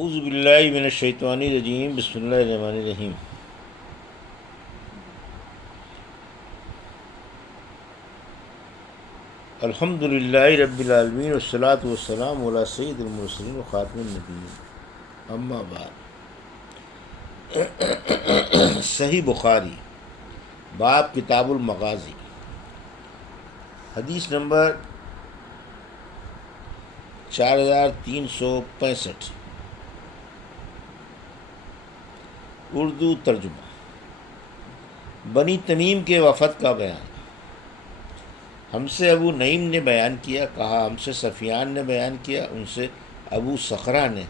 اعوذ باللہ من الشیطان الرجیم، بسم اللہ الرحمن الرحیم۔ الحمد للہ رب العالمین والصلاة والسلام علی سید المرسلین وخاتم النبیین، اما بعد۔ صحیح بخاری، باب کتاب المغازی، حدیث نمبر 4365، اردو ترجمہ۔ بنی تمیم کے وفد کا بیان۔ ہم سے ابو نعیم نے بیان کیا، کہا ہم سے سفیان نے بیان کیا، ان سے ابو صخرہ نے،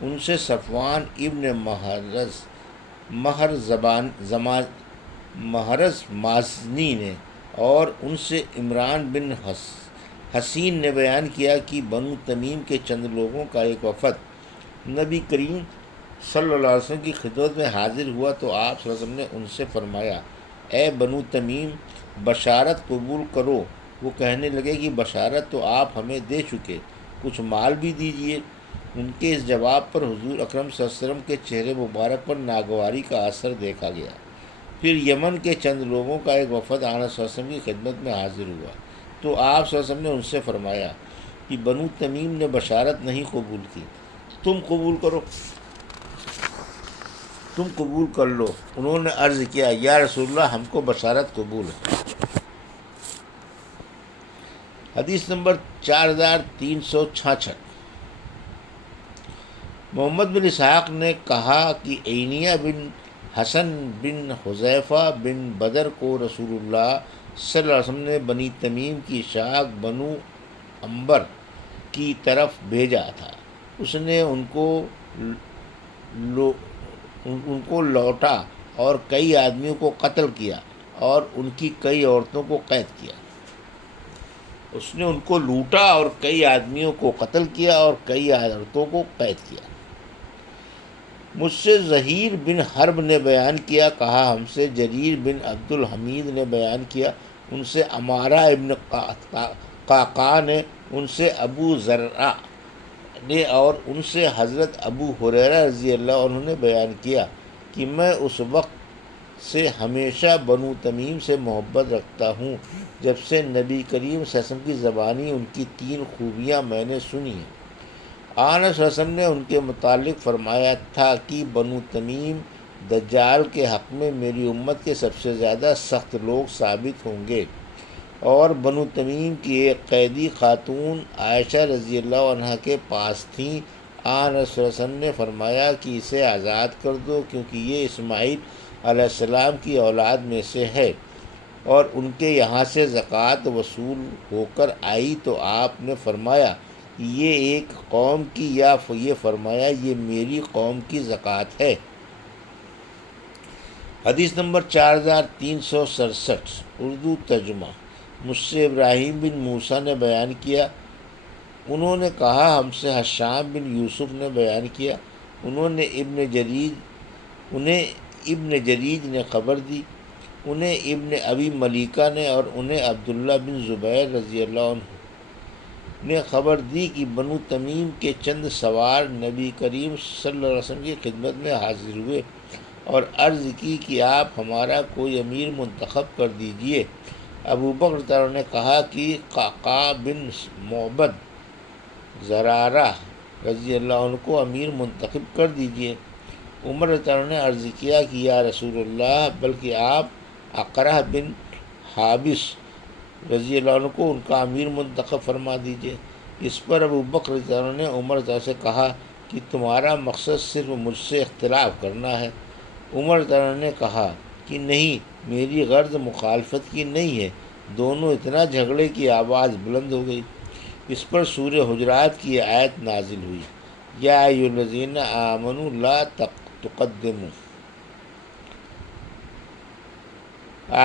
ان سے صفوان ابن محرز مازنی نے، اور ان سے عمران بن حسین نے بیان کیا کہ بنو تمیم کے چند لوگوں کا ایک وفد نبی کریم صلی اللہ علیہ وسلم کی خدمت میں حاضر ہوا تو آپ صلی اللہ علیہ وسلم نے ان سے فرمایا، اے بنو تمیم، بشارت قبول کرو۔ وہ کہنے لگے کہ بشارت تو آپ ہمیں دے چکے، کچھ مال بھی دیجیے۔ ان کے اس جواب پر حضور اکرم صلی اللہ علیہ وسلم کے چہرے مبارک پر ناگواری کا اثر دیکھا گیا۔ پھر یمن کے چند لوگوں کا ایک وفد آن صلی اللہ علیہ وسلم کی خدمت میں حاضر ہوا تو آپ صلی اللہ علیہ وسلم نے ان سے فرمایا کہ بنو تمیم نے بشارت نہیں قبول کی، تم قبول کرو، تم قبول کر لو۔ انہوں نے عرض کیا، یا رسول اللہ، ہم کو بشارت قبول ہے۔ حدیث نمبر 4366، محمد بن اسحاق نے کہا کہ عینیہ بن حسن بن حذیفہ بن بدر کو رسول اللہ صلی اللہ علیہ وسلم نے بنی تمیم کی شاخ بنو عنبر کی طرف بھیجا تھا۔ اس نے ان کو لوٹا اور کئی آدمیوں کو قتل کیا اور ان کی کئی عورتوں کو قید کیا۔ اس نے ان کو لوٹا اور کئی آدمیوں کو قتل کیا اور کئی عورتوں کو قید کیا۔ مجھ سے زہیر بن حرب نے بیان کیا، کہا ہم سے جریر بن عبد الحمید نے بیان کیا، ان سے عمارہ ابن قعقاع نے، ان سے ابو زرع نے، اور ان سے حضرت ابو ہریرہ رضی اللہ عنہ نے بیان کیا کہ میں اس وقت سے ہمیشہ بنو تمیم سے محبت رکھتا ہوں جب سے نبی کریم صلی اللہ علیہ وسلم کی زبانی ان کی 3 خوبیاں میں نے سنی ہیں۔ آن صلی اللہ علیہ وسلم نے ان کے متعلق فرمایا تھا کہ بنو تمیم دجال کے حق میں میری امت کے سب سے زیادہ سخت لوگ ثابت ہوں گے، اور بنو تمیم کی ایک قیدی خاتون عائشہ رضی اللہ عنہ کے پاس تھیں۔ آن صلی اللہ علیہ وسلم نے فرمایا کہ اسے آزاد کر دو، کیونکہ یہ اسماعیل علیہ السلام کی اولاد میں سے ہے، اور ان کے یہاں سے زکوٰۃ وصول ہو کر آئی تو آپ نے فرمایا یہ ایک قوم کی، یا یہ فرمایا یہ میری قوم کی زکوٰۃ ہے۔ حدیث نمبر 4367، اردو ترجمہ۔ مجھ سے ابراہیم بن موسیٰ نے بیان کیا، انہوں نے کہا ہم سے حشام بن یوسف نے بیان کیا، انہیں ابن جریج نے خبر دی، انہیں ابن ابی ملیکہ نے، اور انہیں عبداللہ بن زبیر رضی اللہ عنہ نے خبر دی کہ بنو تمیم کے چند سوار نبی کریم صلی اللہ علیہ وسلم کی خدمت میں حاضر ہوئے اور عرض کی کہ آپ ہمارا کوئی امیر منتخب کر دیجئے۔ ابو بکر تعالیٰ نے کہا کہ قعقاع بن معبد زرارہ رضی اللہ عنہ کو امیر منتخب کر دیجئے۔ عمر تعالیٰ نے عرض کیا کہ یا رسول اللہ، بلکہ آپ اقرہ بن حابس رضی اللہ عنہ کو ان کا امیر منتخب فرما دیجئے۔ اس پر ابو بکر رضی اللہ عنہ نے عمر تعالیٰ سے کہا کہ تمہارا مقصد صرف مجھ سے اختلاف کرنا ہے۔ عمر تعالیٰ نے کہا کہ نہیں، میری غرض مخالفت کی نہیں ہے۔ دونوں اتنا جھگڑے کی آواز بلند ہو گئی۔ اس پر سورہ حجرات کی آیت نازل ہوئی، یا ایھا الذین آمنوا لا تقدموا،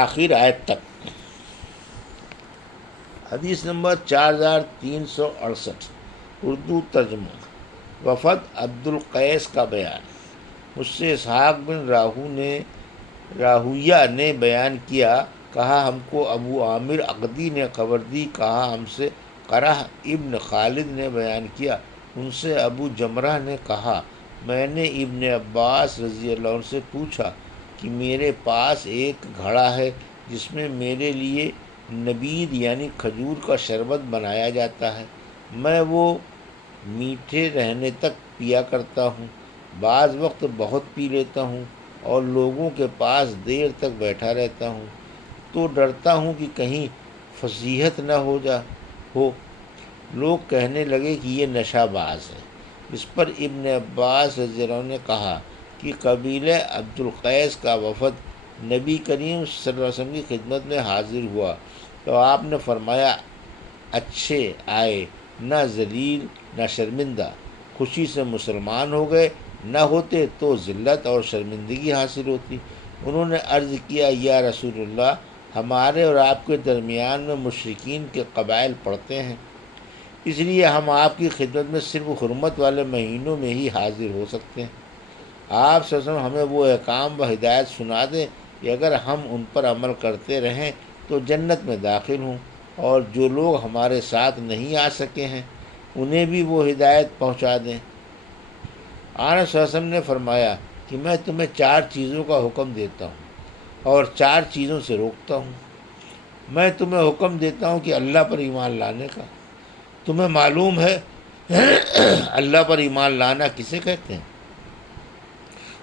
آخر آیت تک۔ حدیث نمبر 4368، اردو ترجمہ۔ وفد عبد القیس کا بیان۔ مجھ سے اسحاق بن راہویہ نے بیان کیا، کہا ہم کو ابو عامر عقدی نے خبر دی، کہا ہم سے قرہ ابن خالد نے بیان کیا، ان سے ابو جمرہ نے کہا میں نے ابن عباس رضی اللہ عنہ سے پوچھا کہ میرے پاس ایک گھڑا ہے جس میں میرے لیے نبید یعنی کھجور کا شربت بنایا جاتا ہے، میں وہ میٹھے رہنے تک پیا کرتا ہوں، بعض وقت بہت پی لیتا ہوں اور لوگوں کے پاس دیر تک بیٹھا رہتا ہوں، تو ڈرتا ہوں کہ کہیں فضیحت نہ ہو۔ لوگ کہنے لگے کہ یہ نشہ باز ہے۔ اس پر ابن عباس رضی اللہ عنہ نے کہا کہ قبیلہ عبد القیس کا وفد نبی کریم صلی اللہ علیہ وسلم کی خدمت میں حاضر ہوا تو آپ نے فرمایا، اچھے آئے، نہ ذلیل نہ شرمندہ، خوشی سے مسلمان ہو گئے، نہ ہوتے تو ذلت اور شرمندگی حاصل ہوتی۔ انہوں نے عرض کیا، یا رسول اللہ، ہمارے اور آپ کے درمیان میں مشرکین کے قبائل پڑتے ہیں، اس لیے ہم آپ کی خدمت میں صرف حرمت والے مہینوں میں ہی حاضر ہو سکتے ہیں۔ آپ صلی اللہ علیہ وسلم ہمیں وہ احکام و ہدایت سنا دیں کہ اگر ہم ان پر عمل کرتے رہیں تو جنت میں داخل ہوں، اور جو لوگ ہمارے ساتھ نہیں آ سکے ہیں انہیں بھی وہ ہدایت پہنچا دیں۔ آنس صلی اللہ علیہ وسلم نے فرمایا کہ میں تمہیں 4 چیزوں کا حکم دیتا ہوں اور 4 چیزوں سے روکتا ہوں۔ میں تمہیں حکم دیتا ہوں کہ اللہ پر ایمان لانے کا۔ تمہیں معلوم ہے اللہ پر ایمان لانا کسے کہتے ہیں؟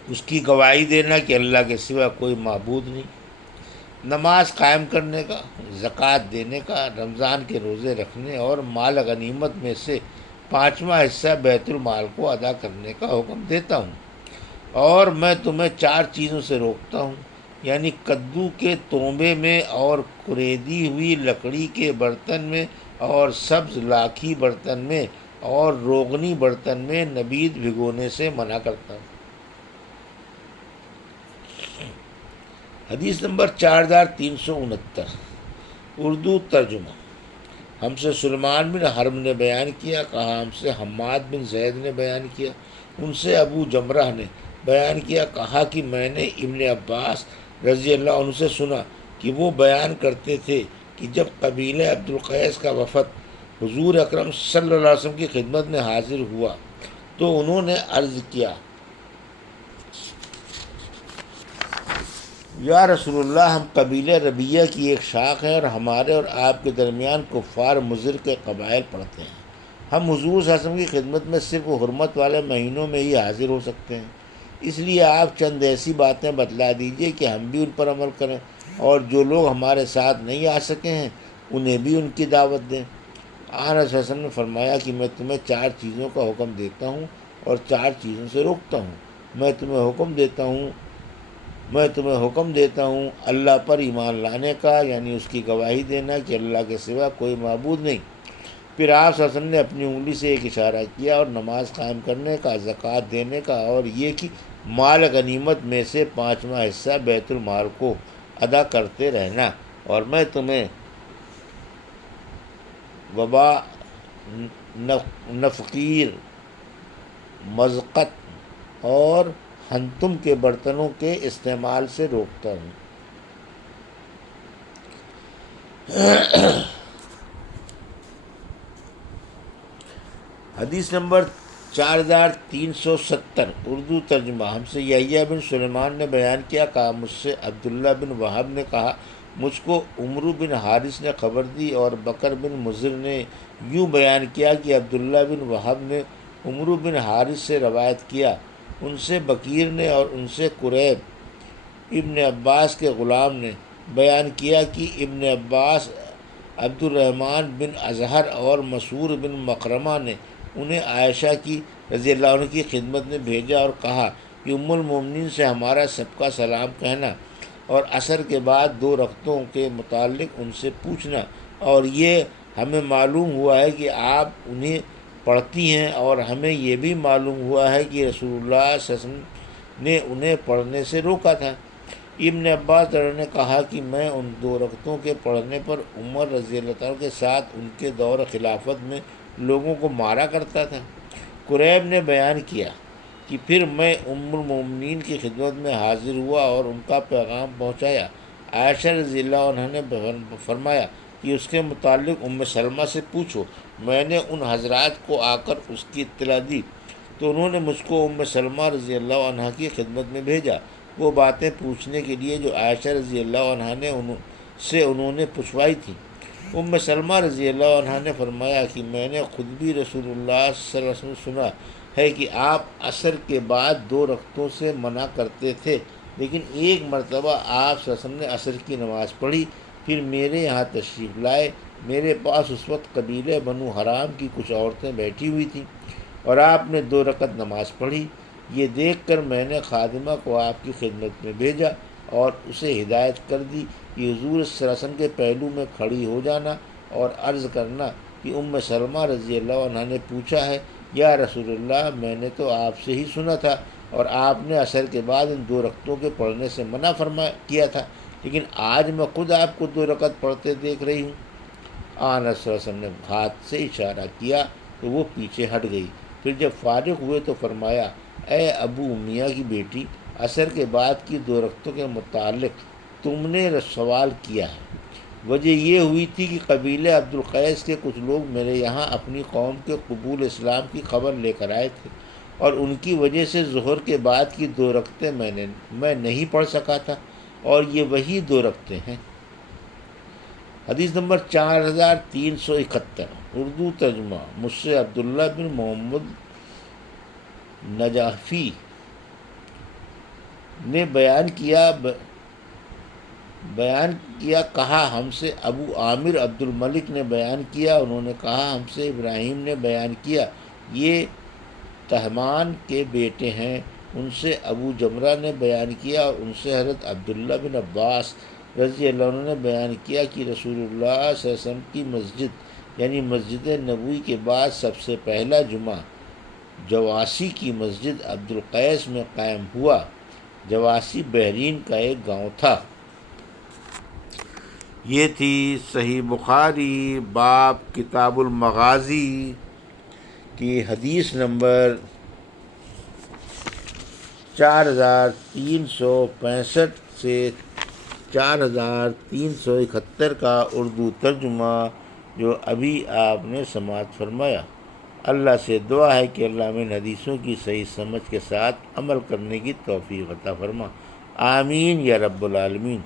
اس کی گواہی دینا کہ اللہ کے سوا کوئی معبود نہیں، نماز قائم کرنے کا، زکوٰۃ دینے کا، رمضان کے روزے رکھنے اور مال غنیمت میں سے 5واں حصہ بیت المال کو ادا کرنے کا حکم دیتا ہوں۔ اور میں تمہیں 4 چیزوں سے روکتا ہوں، یعنی کدو کے تونبے میں اور کریدی ہوئی لکڑی کے برتن میں اور سبز لاکھی برتن میں اور روغنی برتن میں نبید بھگونے سے منع کرتا ہوں۔ حدیث نمبر 4369، اردو ترجمہ۔ ہم سے سلیمان بن حرب نے بیان کیا، کہا ہم سے حماد بن زید نے بیان کیا، ان سے ابو جمرہ نے بیان کیا، کہا کہ میں نے ابن عباس رضی اللہ عنہ سے سنا کہ وہ بیان کرتے تھے کہ جب قبیلہ عبد القیس کا وفد حضور اکرم صلی اللہ علیہ وسلم کی خدمت میں حاضر ہوا تو انہوں نے عرض کیا، یا رسول اللہ، ہم قبیلہ ربیہ کی ایک شاخ ہیں اور ہمارے اور آپ کے درمیان کفار مضر کے قبائل پڑتے ہیں، ہم حضور صلی اللہ علیہ وسلم کی خدمت میں صرف حرمت والے مہینوں میں ہی حاضر ہو سکتے ہیں، اس لیے آپ چند ایسی باتیں بتلا دیجئے کہ ہم بھی ان پر عمل کریں، اور جو لوگ ہمارے ساتھ نہیں آ سکے ہیں انہیں بھی ان کی دعوت دیں۔ آن صلی اللہ علیہ وسلم نے فرمایا کہ میں تمہیں 4 چیزوں کا حکم دیتا ہوں اور 4 چیزوں سے روکتا ہوں۔ میں تمہیں حکم دیتا ہوں اللہ پر ایمان لانے کا، یعنی اس کی گواہی دینا کہ اللہ کے سوا کوئی معبود نہیں۔ پھر آپ صلی اللہ علیہ وسلم نے اپنی انگلی سے ایک اشارہ کیا اور نماز قائم کرنے کا، زکوٰۃ دینے کا، اور یہ کہ مال غنیمت میں سے 5واں حصہ بیت المال کو ادا کرتے رہنا، اور میں تمہیں وبا، نفقیر، مزقت اور ہنتم کے برتنوں کے استعمال سے روکتا ہوں۔ حدیث نمبر 4370، اردو ترجمہ۔ ہم سے یحییٰ بن سلیمان نے بیان کیا، کہا مجھ سے عبداللہ بن وہب نے کہا مجھ کو عمرو بن حارث نے خبر دی، اور بکر بن مضر نے یوں بیان کیا کہ عبداللہ بن وہب نے عمرو بن حارث سے روایت کیا، ان سے بکیر نے اور ان سے قریب ابن عباس کے غلام نے بیان کیا کہ ابن عباس، عبد الرحمن بن اظہر اور مسعور بن مکرمہ نے انہیں عائشہ کی رضی اللہ عنہ کی خدمت میں بھیجا اور کہا کہ ام المومنین سے ہمارا سب کا سلام کہنا اور عصر کے بعد 2 رکعتوں کے متعلق ان سے پوچھنا، اور یہ ہمیں معلوم ہوا ہے کہ آپ انہیں پڑھتی ہیں، اور ہمیں یہ بھی معلوم ہوا ہے کہ رسول اللہ صلی اللہ علیہ وسلم نے انہیں پڑھنے سے روکا تھا۔ ابن عباس نے کہا کہ میں ان 2 رکعتوں کے پڑھنے پر عمر رضی اللہ عنہ کے ساتھ ان کے دور خلافت میں لوگوں کو مارا کرتا تھا۔ قریب نے بیان کیا کہ پھر میں ام المومنین کی خدمت میں حاضر ہوا اور ان کا پیغام پہنچایا۔ عائشہ رضی اللہ عنہ نے فرمایا کہ اس کے متعلق ام سلمہ سے پوچھو، میں نے ان حضرات کو آ کر اس کی اطلاع دی تو انہوں نے مجھ کو ام سلمہ رضی اللہ عنہ کی خدمت میں بھیجا، وہ باتیں پوچھنے کے لیے جو عائشہ رضی اللہ عنہ نے انہوں نے پوچھوائی تھیں۔ ام سلمہ رضی اللہ عنہ نے فرمایا کہ میں نے خود بھی رسول اللہ صلی اللہ علیہ وسلم سنا ہے کہ آپ عصر کے بعد 2 رکعتوں سے منع کرتے تھے، لیکن ایک مرتبہ آپ صلی اللہ علیہ وسلم نے عصر کی نماز پڑھی، پھر میرے یہاں تشریف لائے۔ میرے پاس اس وقت قبیلہ بنو حرام کی کچھ عورتیں بیٹھی ہوئی تھیں اور آپ نے 2 رکعت نماز پڑھی۔ یہ دیکھ کر میں نے خادمہ کو آپ کی خدمت میں بھیجا اور اسے ہدایت کر دی کہ حضور صلی اللہ علیہ وسلم کے پہلو میں کھڑی ہو جانا اور عرض کرنا کہ ام سلمہ رضی اللہ عنہ نے پوچھا ہے، یا رسول اللہ میں نے تو آپ سے ہی سنا تھا اور آپ نے عصر کے بعد ان 2 رکعتوں کے پڑھنے سے منع کیا تھا، لیکن آج میں خود آپ کو 2 رکعت پڑھتے دیکھ رہی ہوں۔ آن صلی اللہ علیہ وسلم نے ہاتھ سے اشارہ کیا تو وہ پیچھے ہٹ گئی۔ پھر جب فارغ ہوئے تو فرمایا، اے ابو امیہ کی بیٹی، عصر کے بعد کی 2 رکعتوں کے متعلق تم نے سوال کیا ہے۔ وجہ یہ ہوئی تھی کہ قبیلہ عبد القیس کے کچھ لوگ میرے یہاں اپنی قوم کے قبول اسلام کی خبر لے کر آئے تھے اور ان کی وجہ سے ظہر کے بعد کی 2 رکعتیں میں نہیں پڑھ سکا تھا، اور یہ وہی 2 رکعتیں ہیں۔ حدیث نمبر 4371، اردو ترجمہ مجھ سے عبداللہ بن محمد نجافی نے بیان کیا کہا ہم سے ابو عامر عبد الملک نے بیان کیا، انہوں نے کہا ہم سے ابراہیم نے بیان کیا، یہ تہمان کے بیٹے ہیں۔ ان سے ابو جمرہ نے بیان کیا اور ان سے حضرت عبداللہ بن عباس رضی اللہ عنہ نے بیان کیا کہ رسول اللہ صلی اللہ علیہ وسلم کی مسجد یعنی مسجد نبوی کے بعد سب سے پہلا جمعہ جواسی کی مسجد عبد القیس میں قائم ہوا۔ جواسی بحرین کا ایک گاؤں تھا۔ یہ تھی صحیح بخاری باب کتاب المغازی کی حدیث نمبر 4365 سے 4371 کا اردو ترجمہ جو ابھی آپ نے سماعت فرمایا۔ اللہ سے دعا ہے کہ اللہ ہمیں ان حدیثوں کی صحیح سمجھ کے ساتھ عمل کرنے کی توفیق عطا فرما، آمین یا رب العالمین۔